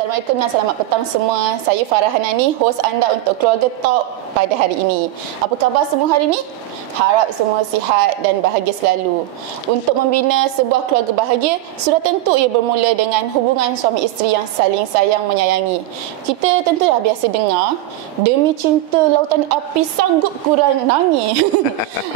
Assalamualaikum dan selamat petang semua. Saya Farah Hanani, hos anda untuk Keluarga Talk pada hari ini. Apa khabar semua hari ini? Harap semua sihat dan bahagia selalu. Untuk membina sebuah keluarga bahagia, sudah tentu ia bermula dengan hubungan suami isteri yang saling sayang menyayangi. Kita tentu dah biasa dengar, demi cinta lautan api sanggup kurangi.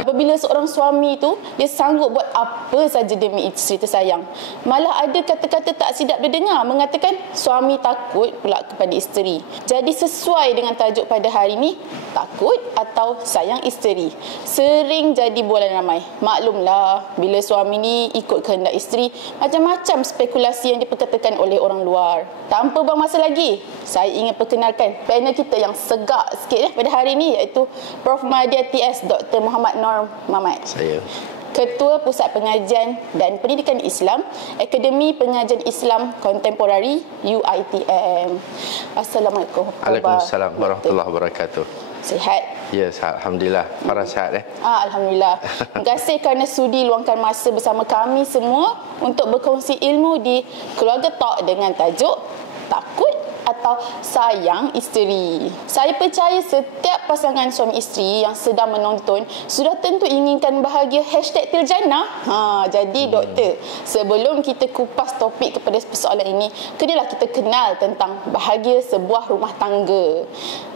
Apabila seorang suami itu, dia sanggup buat apa saja demi isteri tersayang. Malah ada kata-kata tak sedap dia dengar mengatakan suami takut pula kepada isteri. Jadi sesuai dengan tajuk pada hari ini, takut atau sayang isteri, sering jadi bualan ramai. Maklumlah, bila suami ni ikut kehendak isteri, macam-macam spekulasi yang diperkatakan oleh orang luar. Tanpa buang masa lagi, saya ingin perkenalkan panel kita yang segak sikit pada hari ini, iaitu Prof. Madya TS Dr. Muhammad Nur Mamat. Saya Ketua Pusat Pengajian dan Pendidikan Islam, Akademi Pengajian Islam Kontemporari UITM. Assalamualaikum. Waalaikumsalam warahmatullahi wabarakatuh. Sihat? Ya, alhamdulillah. Farah sihat Alhamdulillah. Terima kasih kerana sudi luangkan masa bersama kami semua untuk berkongsi ilmu di Keluarga Talk dengan tajuk Takut atau Sayang Isteri. Saya percaya setiap pasangan suami isteri yang sedang menonton sudah tentu inginkan bahagia #Tiljannah. Jadi doktor, sebelum kita kupas topik kepada persoalan ini, kenalah kita kenal tentang bahagia sebuah rumah tangga.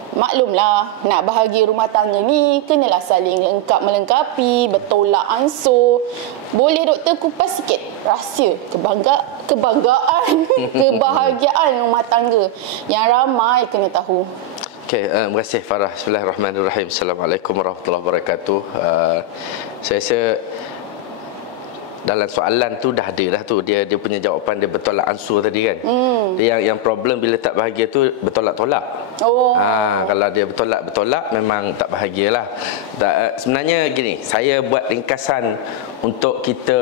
Maklumlah, nak bahagia rumah tangga ni kenalah saling lengkap-melengkapi, bertolak ansur. Boleh doktor kupas sikit rahsia kebanggaan, kebahagiaan rumah tangga yang ramai kena tahu? Okey, terima kasih Farah. Bismillahirrahmanirrahim. Assalamualaikum warahmatullahi wabarakatuh. Saya rasa dalam soalan tu dah ada dah tu, dia punya jawapan, dia bertolak ansur tadi kan. Yang problem bila tak bahagia tu bertolak-tolak. Kalau dia bertolak-bertolak memang tak bahagialah. Sebenarnya gini, saya buat ringkasan untuk kita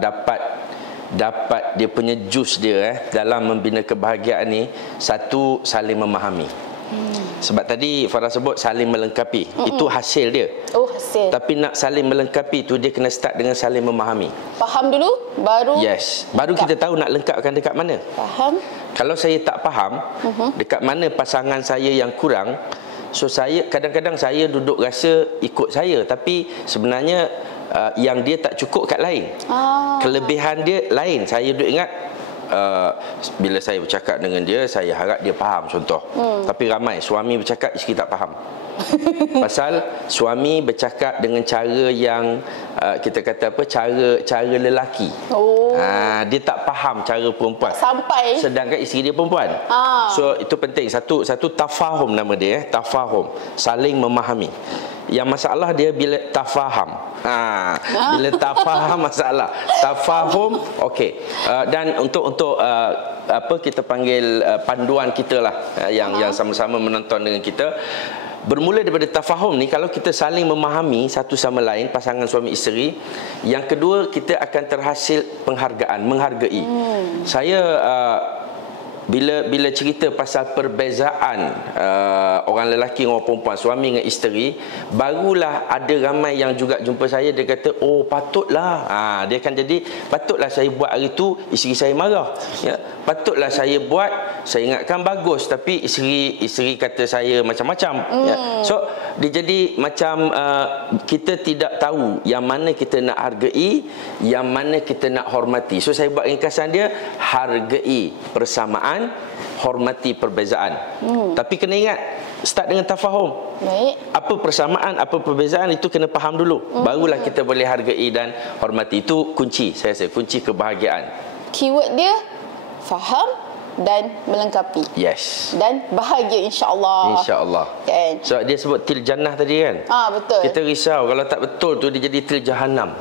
dapat dia punya jus dia dalam membina kebahagiaan ni. Satu, saling memahami. Sebab tadi Farah sebut saling melengkapi. Itu hasil dia. Hasil. Tapi nak saling melengkapi tu, dia kena start dengan saling memahami. Faham dulu, baru baru kita tahu nak lengkapkan dekat mana. Faham. Kalau saya tak faham dekat mana pasangan saya yang kurang, so saya kadang-kadang saya duduk rasa ikut saya, tapi sebenarnya yang dia tak cukup kat lain. Kelebihan dia lain. Saya duduk ingat bila saya bercakap dengan dia, saya harap dia faham, contoh. Tapi ramai suami bercakap, isteri tak faham. Pasal suami bercakap dengan cara yang kita kata apa, cara lelaki. Dia tak faham cara perempuan. Sampai sedangkan isteri dia perempuan. So itu penting. Satu tafahum nama dia, tafahum, saling memahami. Yang masalah dia bila tafaham. Bila tafaham masalah. Tafahum, okey. Dan untuk apa kita panggil panduan kita lah, yang sama-sama menonton dengan kita, bermula daripada tafahum ni, kalau kita saling memahami satu sama lain, pasangan suami isteri, yang kedua kita akan terhasil penghargaan, menghargai. Saya bila cerita pasal perbezaan orang lelaki dengan orang perempuan, suami dengan isteri, barulah ada ramai yang juga jumpa saya, dia kata, oh patutlah, dia akan jadi, patutlah saya buat hari tu, isteri saya marah, patutlah saya buat, saya ingatkan bagus, tapi isteri kata saya macam-macam. So dia jadi macam kita tidak tahu yang mana kita nak hargai, yang mana kita nak hormati. So saya buat ringkasan dia, hargai persamaan, hormati perbezaan. Tapi kena ingat, start dengan tafahum. Baik. Apa persamaan, apa perbezaan, itu kena faham dulu. Barulah kita boleh hargai dan hormati. Itu kunci, saya rasa, kunci kebahagiaan. Keyword dia faham dan melengkapi. Yes. Dan bahagia, insya-Allah. Insya-Allah. Kan? So dia sebut tiljannah tadi kan? Betul. Kita risau kalau tak betul tu, dia jadi tiljahannam.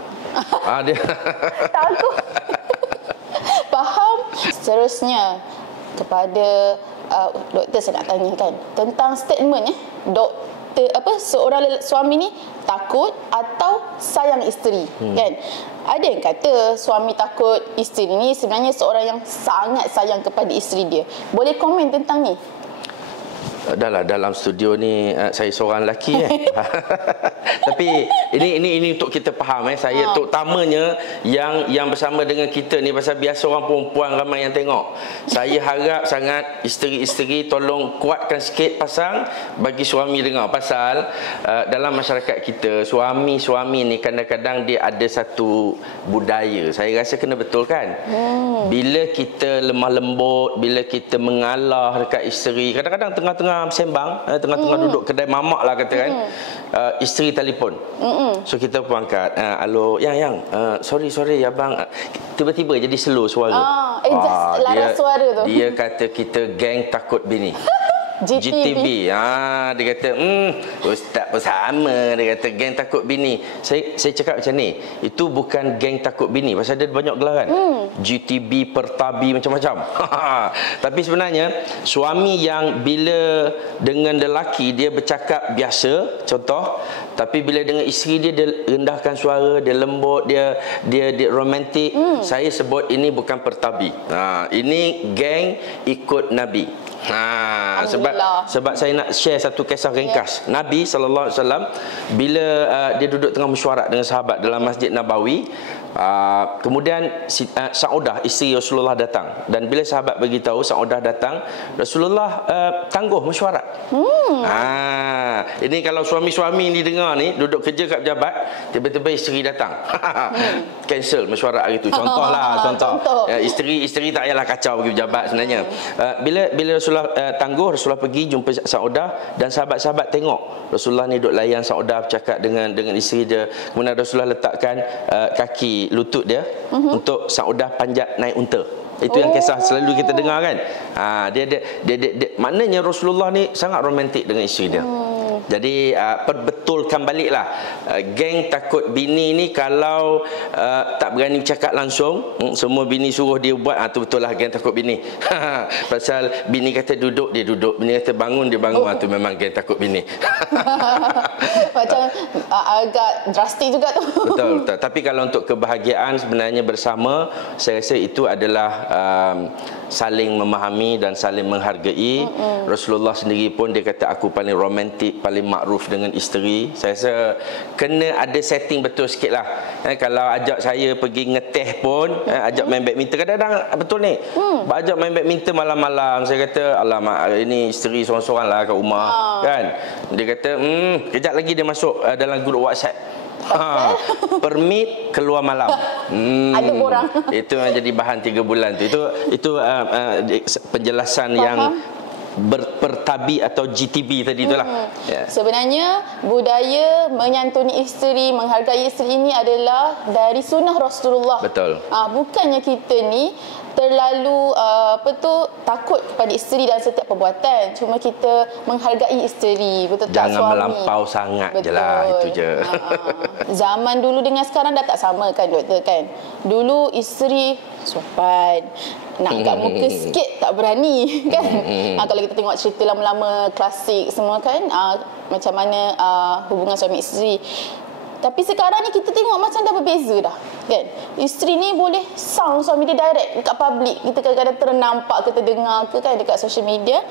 Dia takut. Faham. Seterusnya kepada doktor, saya nak tanyakan tentang statement doktor, seorang suami ni takut atau sayang isteri, kan? Ada yang kata suami takut isteri ni sebenarnya seorang yang sangat sayang kepada isteri dia. Boleh komen tentang ni? Dahlah dalam studio ni saya seorang lelaki Tapi ini untuk kita faham saya terutamanya yang bersama dengan kita ni pasal biasa orang perempuan ramai yang tengok. Saya harap sangat isteri-isteri tolong kuatkan sikit pasang bagi suami dengar pasal dalam masyarakat kita suami-suami ni kadang-kadang dia ada satu budaya. Saya rasa kena betulkan. Bila kita lemah lembut, bila kita mengalah dekat isteri, kadang-kadang tengah-tengah sembang, tengah-tengah duduk kedai mamak lah kata kan, isteri telefon. So kita pun angkat, alo yang sorry abang, tiba-tiba jadi slow suara. Laras suara tu. Dia kata kita geng takut bini. GTB. Dia kata ustaz pun sama, dia kata geng takut bini. Saya cakap macam ni, itu bukan geng takut bini pasal dia banyak gelaran. GTB, Pertabi, macam-macam. Tapi sebenarnya suami yang bila dengan lelaki dia bercakap biasa, contoh, tapi bila dengan isteri dia rendahkan suara, dia lembut, dia romantik. Saya sebut ini bukan Pertabi. Ini geng ikut Nabi. Sebab saya nak share satu kisah ringkas. Nabi SAW bila dia duduk tengah mesyuarat dengan sahabat dalam Masjid Nabawi, kemudian Saudah isteri Rasulullah datang, dan bila sahabat beritahu Saudah datang, Rasulullah tangguh mesyuarat. Ini kalau suami-suami ni dengar ni duduk kerja kat pejabat, tiba-tiba isteri datang, cancel mesyuarat hari tu. Contoh. Isteri tak payahlah kacau pergi pejabat sebenarnya. Bila Rasulullah tangguh, Rasulullah pergi jumpa Saudah, dan sahabat-sahabat tengok Rasulullah ni duduk layan Saudah bercakap dengan isteri dia. Kemudian Rasulullah letakkan kaki lutut dia untuk Saudah panjat naik unta. Itu yang kisah selalu kita dengar kan. Dia maknanya Rasulullah ni sangat romantik dengan isteri dia. Jadi perbetulkan baliklah, geng takut bini ni kalau tak berani bercakap langsung, semua bini suruh dia buat, tu betul lah geng takut bini. Pasal bini kata duduk, dia duduk, bini kata bangun, dia bangun. Tu memang geng takut bini. Macam agak drastik juga tu. Betul. Tapi kalau untuk kebahagiaan sebenarnya bersama, saya rasa itu adalah saling memahami dan saling menghargai. Rasulullah sendiri pun dia kata aku paling romantik, paling makruf dengan isteri. Saya rasa kena ada setting betul sikit lah. Kalau ajak saya pergi ngeteh pun, ajak main badminton, kadang-kadang betul ni, ajak main badminton malam-malam, saya kata alamak, ini isteri seorang-seorang lah kat rumah kan. Dia kata kejap lagi dia masuk dalam grup WhatsApp, permit keluar malam. Ada borang. Itu yang jadi bahan 3 bulan tu. Itu penjelasan yang Pertabi atau GTB tadi itulah. Sebenarnya budaya menyantuni isteri, menghargai isteri ini adalah dari sunnah Rasulullah. Betul. Bukannya kita ni terlalu takut kepada isteri dalam setiap perbuatan. Cuma kita menghargai isteri, betul tak suami? Jangan melampau sangat je lah, itu je. Zaman dulu dengan sekarang dah tak sama kan doktor kan. Dulu isteri sopan, nak angkat muka sikit tak berani kan. Kalau kita tengok cerita lama-lama klasik semua kan, macam mana hubungan suami isteri. Tapi sekarang ni kita tengok macam dah berbeza dah kan. Isteri ni boleh sound suami dia direct dekat public. Kita kadang-kadang ternampak, kita dengar ke kan dekat social media.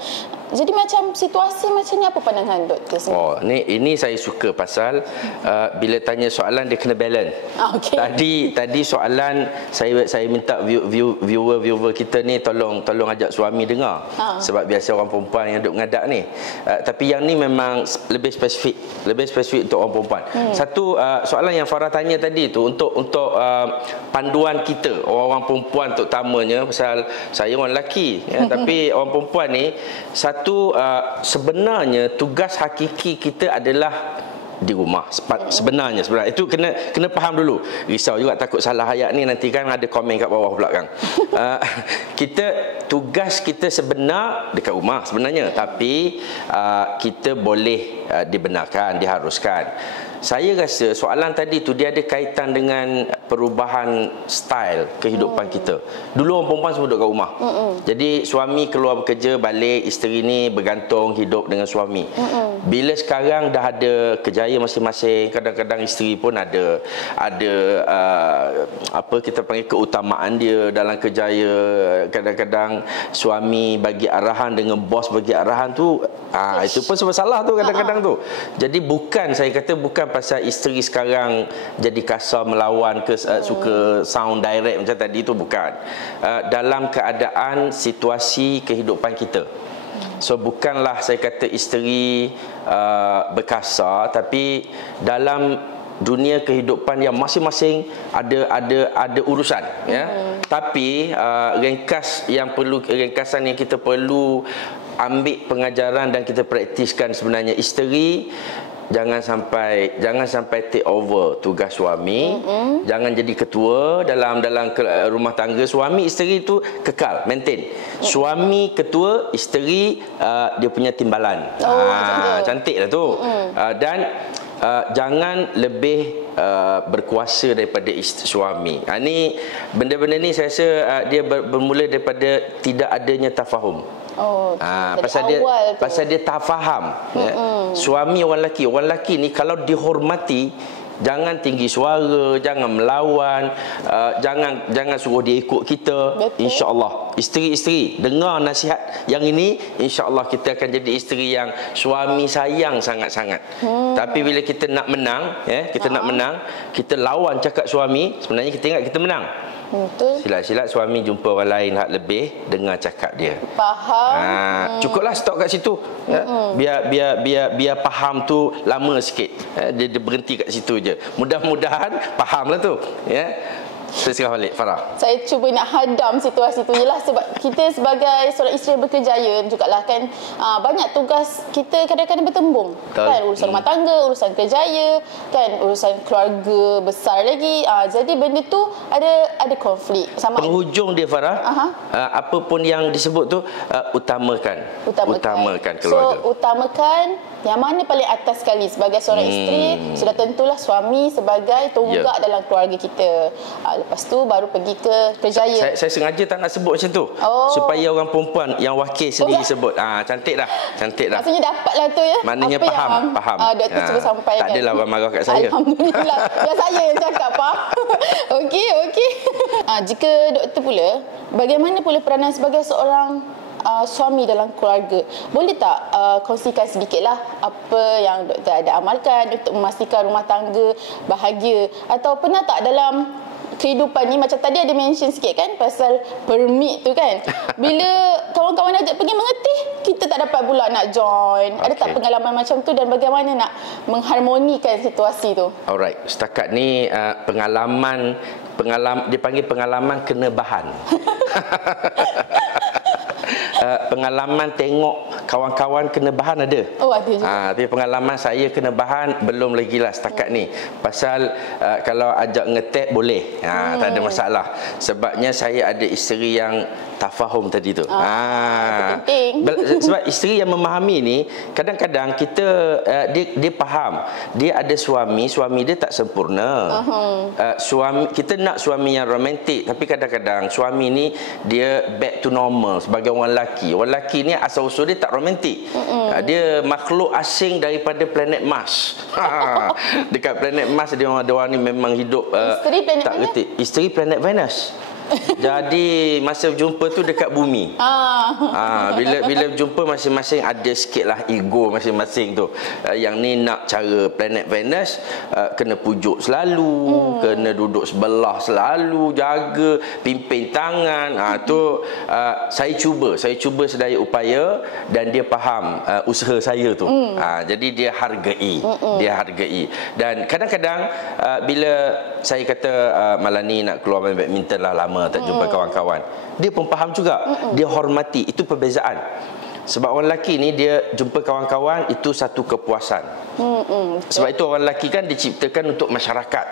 Jadi macam situasi macam ni, apa pandangan doktor sendiri? Ini saya suka pasal bila tanya soalan dia kena balance. Tadi soalan saya minta viewer kita ni tolong ajak suami dengar. Sebab biasa orang perempuan yang duk mengadap ni. Tapi yang ni memang lebih spesifik untuk orang perempuan. Satu soalan yang Farah tanya tadi tu untuk panduan kita orang perempuan terutamanya, pasal saya orang lelaki tapi orang perempuan ni sebenarnya tugas hakiki kita adalah di rumah. Sebenarnya itu kena faham dulu. Risau juga takut salah ayat ni, nanti kan ada komen kat bawah pula kan. Tugas kita sebenar dekat rumah sebenarnya, tapi kita boleh dibenarkan, diharuskan. Saya rasa soalan tadi tu dia ada kaitan dengan perubahan style kehidupan kita. Dulu orang perempuan semua duduk kat rumah. Jadi suami keluar bekerja, balik, isteri ni bergantung hidup dengan suami. Bila sekarang dah ada kerjaya masing-masing, kadang-kadang isteri pun ada apa kita panggil keutamaan dia dalam kerjaya. Kadang-kadang suami bagi arahan dengan bos bagi arahan tu, itu pun sebab salah tu kadang-kadang tu. Jadi saya kata bukan pasal isteri sekarang jadi kasar melawan ke suka sound direct macam tadi tu, bukan. Dalam keadaan situasi kehidupan kita. So bukanlah saya kata isteri berkasar, tapi dalam dunia kehidupan yang masing-masing ada urusan, ya. Tapi ringkasan yang kita perlu ambil pengajaran dan kita praktiskan sebenarnya, isteri jangan sampai take over tugas suami. Jangan jadi ketua dalam rumah tangga. Suami isteri itu kekal, maintain. Suami ketua, isteri dia punya timbalan. Cantiklah tu. Dan jangan lebih berkuasa daripada suami. Ini benda-benda ni saya rasa dia bermula daripada tidak adanya tafahum. Pasal dia tak faham. Suami orang lelaki ni kalau dihormati, jangan tinggi suara, jangan melawan, jangan suruh dia ikut kita. InsyaAllah isteri-isteri dengar nasihat yang ini, InsyaAllah kita akan jadi isteri yang suami sayang sangat-sangat. Tapi bila kita nak menang, kita lawan cakap suami, sebenarnya kita ingat kita menang. Betul. Silat-silat suami jumpa orang lain hak lebih, dengar cakap dia. Faham. Cukuplah stop kat situ. Biar faham tu lama sikit. Dia berhenti kat situ je. Mudah-mudahan fahamlah tu. Ya. Saya serah balik Farah. Saya cuba nak hadam situasi tu je lah, sebab kita sebagai seorang isteri berkerjaya jugalah kan, banyak tugas kita kadang-kadang bertembung. Kan, urusan rumah tangga, urusan kerjaya, kan, urusan keluarga besar lagi. Jadi benda tu ada konflik. Penghujung dia Farah, apa pun yang disebut tu, utamakan keluarga. So utamakan yang mana paling atas sekali sebagai seorang isteri, sudah tentulah suami sebagai tonggak dalam keluarga kita. Lepas tu baru pergi ke kerjaya. Saya sengaja tak nak sebut macam tu, supaya orang perempuan yang wakil sendiri sebut. Cantik dah. Maksudnya dapatlah tu ya. Maknanya faham. Doktor cuba sampaikan. Tak adalah orang marah kat saya. Alhamdulillah. Biar saya yang cakap, Pak. Okey. Jika doktor pula, bagaimana pula peranan sebagai seorang suami dalam keluarga? Boleh tak kongsikan sedikitlah apa yang doktor ada amalkan untuk memastikan rumah tangga bahagia? Atau pernah tak dalam kehidupan ni, macam tadi ada mention sikit kan pasal permit tu kan, bila kawan-kawan ajak pergi mengetih, kita tak dapat pula nak join. Ada tak pengalaman macam tu, dan bagaimana nak mengharmonikan situasi tu? Alright, setakat ni pengalaman dipanggil pengalaman kena bahan. Pengalaman tengok kawan-kawan kena bahan ada. Ada juga. Tapi pengalaman saya kena bahan belum lagi lah setakat ni. Pasal kalau ajak ngetek boleh. Tak ada masalah. Sebabnya saya ada isteri yang tafahum tadi tu. Penting. Sebab isteri yang memahami ni, kadang-kadang kita dia faham. Dia ada suami dia tak sempurna. Kita nak suami yang romantik, tapi kadang-kadang suami ni dia back to normal sebagai orang lelaki. Orang lelaki ni asal-usul dia tak romantik. Dia makhluk asing daripada planet Mars. Dekat planet Mars dia orang ni memang hidup isteri planet tak reti. Isteri planet Venus. Jadi masa jumpa tu dekat bumi. Bila jumpa masing-masing ada sikitlah ego masing-masing tu. Yang ni nak cara planet Venus, kena pujuk selalu, kena duduk sebelah selalu, jaga, pimpin tangan. Saya cuba sedaya upaya, dan dia faham usaha saya tu. Jadi dia hargai. Dan kadang-kadang bila saya kata malam ni nak keluar main badminton lah, lama tak jumpa kawan-kawan, dia pun faham juga. Dia hormati. Itu perbezaan. Sebab orang lelaki ni dia jumpa kawan-kawan itu satu kepuasan. Sebab itu orang lelaki kan diciptakan untuk masyarakat.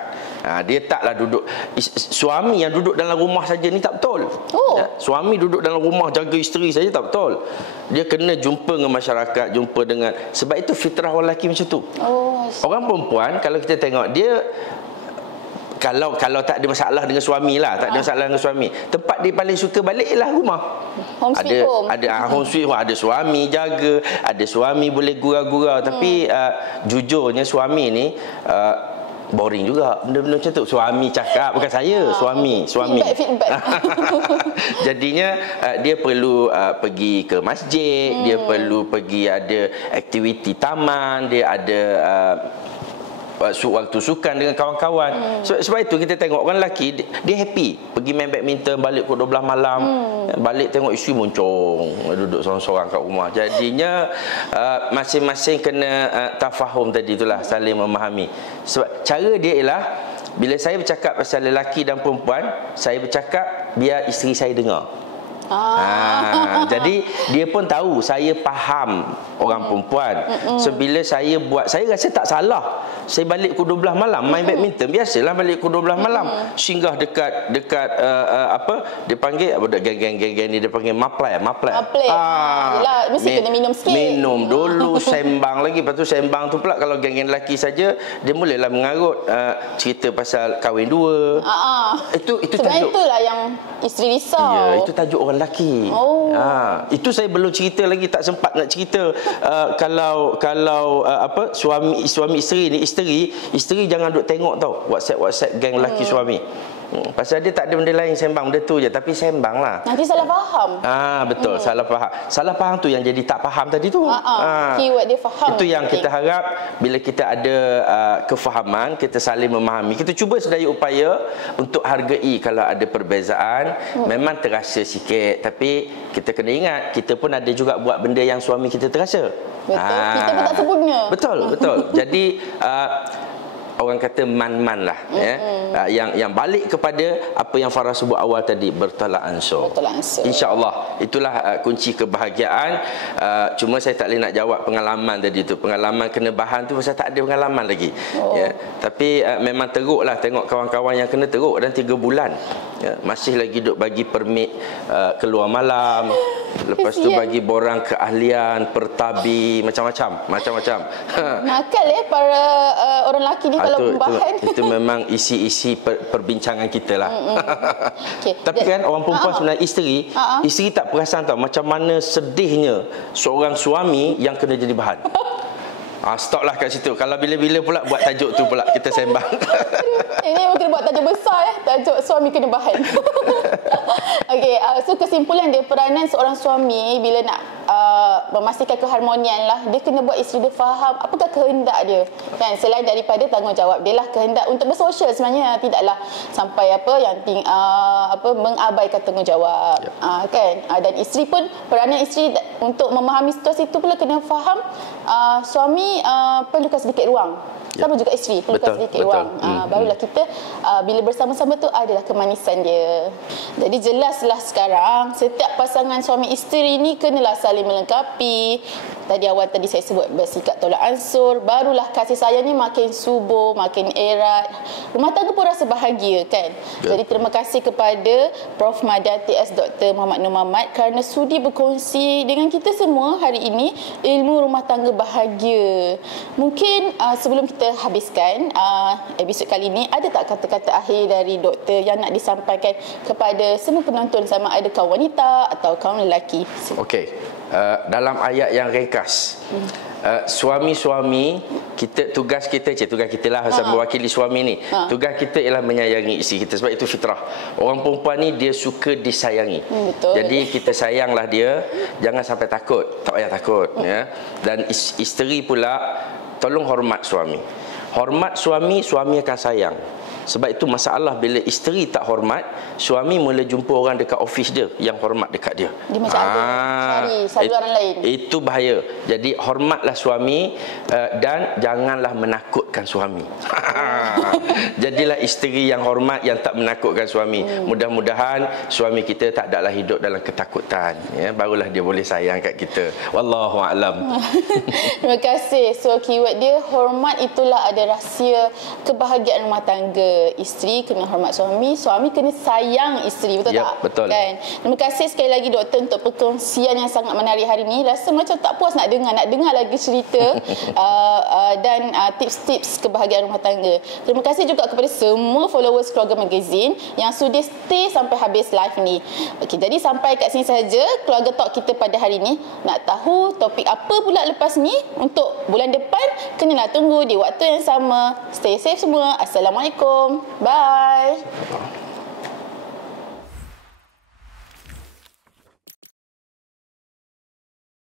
Dia taklah duduk. Suami yang duduk dalam rumah saja ni tak betul. Suami duduk dalam rumah jaga isteri saja tak betul. Dia kena jumpa dengan masyarakat, jumpa dengan, sebab itu fitrah orang lelaki macam tu. Orang perempuan kalau kita tengok dia kalau tak ada masalah dengan suami lah, tak ada masalah dengan suami, tempat dia paling suka balik ialah rumah. Home sweet home. Ada home sweet home, ada suami jaga, ada suami boleh gurau-gurau. Tapi jujurnya suami ni boring juga benda-benda macam tu. Suami cakap, bukan saya, suami. Feedback. Jadinya dia perlu pergi ke masjid, dia perlu pergi ada aktiviti taman, dia ada waktu sukan dengan kawan-kawan. Sebab itu kita tengok orang lelaki dia happy pergi main badminton, balik pukul 12 malam, balik tengok isteri moncong duduk seorang-seorang kat rumah. Jadinya masing-masing kena tafahum tadi itulah, saling memahami. Sebab cara dia ialah bila saya bercakap pasal lelaki dan perempuan, saya bercakap biar isteri saya dengar. Jadi dia pun tahu saya faham orang perempuan. So bila saya buat, saya rasa tak salah. Saya balik pukul 12 malam main badminton, biasalah balik pukul 12 malam. Singgah dekat apa dia panggil apa geng ni dia panggil maplay. Yalah, mesti kena minum sikit. Minum dulu, sembang lagi. Lepas tu sembang tu pula kalau geng-geng lelaki saja, dia mulalah mengarut cerita pasal kahwin dua. Itu sebenarnya tajuk. itulah yang isteri risau. Ya, itu tajuk orang lelaki. Itu saya belum cerita lagi, tak sempat nak cerita. Kalau suami isteri ni, isteri jangan duk tengok tau WhatsApp geng lelaki suami. Pasal dia tak ada benda lain, sembang benda tu je, tapi sembang lah. Nanti salah faham. Betul, salah faham. Salah faham tu yang jadi tak faham tadi tu. Keyword dia faham. Itu yang kita harap bila kita ada kefahaman, kita saling memahami. Kita cuba sedaya upaya untuk hargai kalau ada perbezaan. Memang terasa sikit, tapi kita kena ingat, kita pun ada juga buat benda yang suami kita terasa. Betul. Kita pun tak sempurna. Betul. Jadi orang kata man-man lah, yang balik kepada apa yang Farah sebut awal tadi, bertolak ansur. InsyaAllah itulah kunci kebahagiaan. Cuma saya tak boleh nak jawab pengalaman tadi tu, pengalaman kena bahan tu pasal tak ada pengalaman lagi. Tapi memang teruk lah tengok kawan-kawan yang kena teruk dan 3 bulan masih lagi duk bagi permit keluar malam. Lepas tu bagi borang keahlian, pertabi, macam-macam. Nakal para orang lelaki ni kalau pembahan. Itu memang isi-isi perbincangan kita lah. Tapi kan orang perempuan sebenarnya isteri tak perasan tau macam mana sedihnya seorang suami yang kena jadi bahan. Stoplah kat situ. Kalau bila-bila pula buat tajuk tu pula kita sembang. Ini mungkin buat tajuk besar tajuk suami kena bahan. Okey, so kesimpulan dia, peranan seorang suami bila nak memastikan keharmonian lah, dia kena buat isteri dia faham apakah kehendak dia. Kan, selain daripada tanggungjawab dia lah, kehendak untuk bersosial sebenarnya, tidaklah sampai mengabaikan tanggungjawab. Kan? Dan isteri pun, peranan isteri untuk memahami situasi itu pula kena faham suami perlukan sedikit ruang. Sama juga isteri perlukan sedikit ruang. Barulah kita bila bersama-sama tu adalah kemanisan dia. Jadi jelaslah sekarang setiap pasangan suami isteri ni kenalah saling melengkapi. Tadi awal tadi saya sebut bersikap tolak ansur, barulah kasih sayang ni makin subur, makin erat. Rumah tangga pun rasa bahagia kan. Jadi terima kasih kepada Prof Madya TS Dr. Muhammad Nur Mamat kerana sudi berkongsi dengan kita semua hari ini ilmu rumah tangga bahagia. Mungkin sebelum kita habiskan episod kali ini, ada tak kata-kata akhir dari doktor yang nak disampaikan kepada semua penonton, sama ada kaum wanita atau kaum lelaki? Okey, dalam ayat yang ringkas, suami-suami kita, tugas kita lah mewakili suami ni. Tugas kita ialah menyayangi isteri kita, sebab itu fitrah. Orang perempuan ni dia suka disayangi. Betul. Jadi kita sayanglah dia, jangan sampai takut, tak payah takut ya. Dan isteri pula tolong hormat suami. Hormat suami, suami akan sayang. Sebab itu masalah bila isteri tak hormat, suami mula jumpa orang dekat office dia yang hormat dekat dia. Dia macam cari saluran lain. Itu bahaya. Jadi hormatlah suami dan janganlah menakutkan suami. Jadilah isteri yang hormat, yang tak menakutkan suami. Mudah-mudahan suami kita tak adalah hidup dalam ketakutan, ya, barulah dia boleh sayang kat kita. Wallahu a'lam. Terima kasih. So keyword dia hormat, itulah ada rahsia kebahagiaan rumah tangga. Isteri kena hormat suami, suami kena sayang isteri, betul tak? Betul. Kan? Terima kasih sekali lagi doktor untuk perkongsian yang sangat menarik hari ni. Rasa macam tak puas nak dengar lagi cerita dan tips-tips kebahagiaan rumah tangga. Terima kasih juga kepada semua followers Keluarga Magazine yang sudah stay sampai habis live ni. Okey, jadi sampai kat sini saja Keluarga Talk kita pada hari ni. Nak tahu topik apa pula lepas ni untuk bulan depan? Kenalah tunggu di waktu yang sama. Stay safe semua. Assalamualaikum. Bye.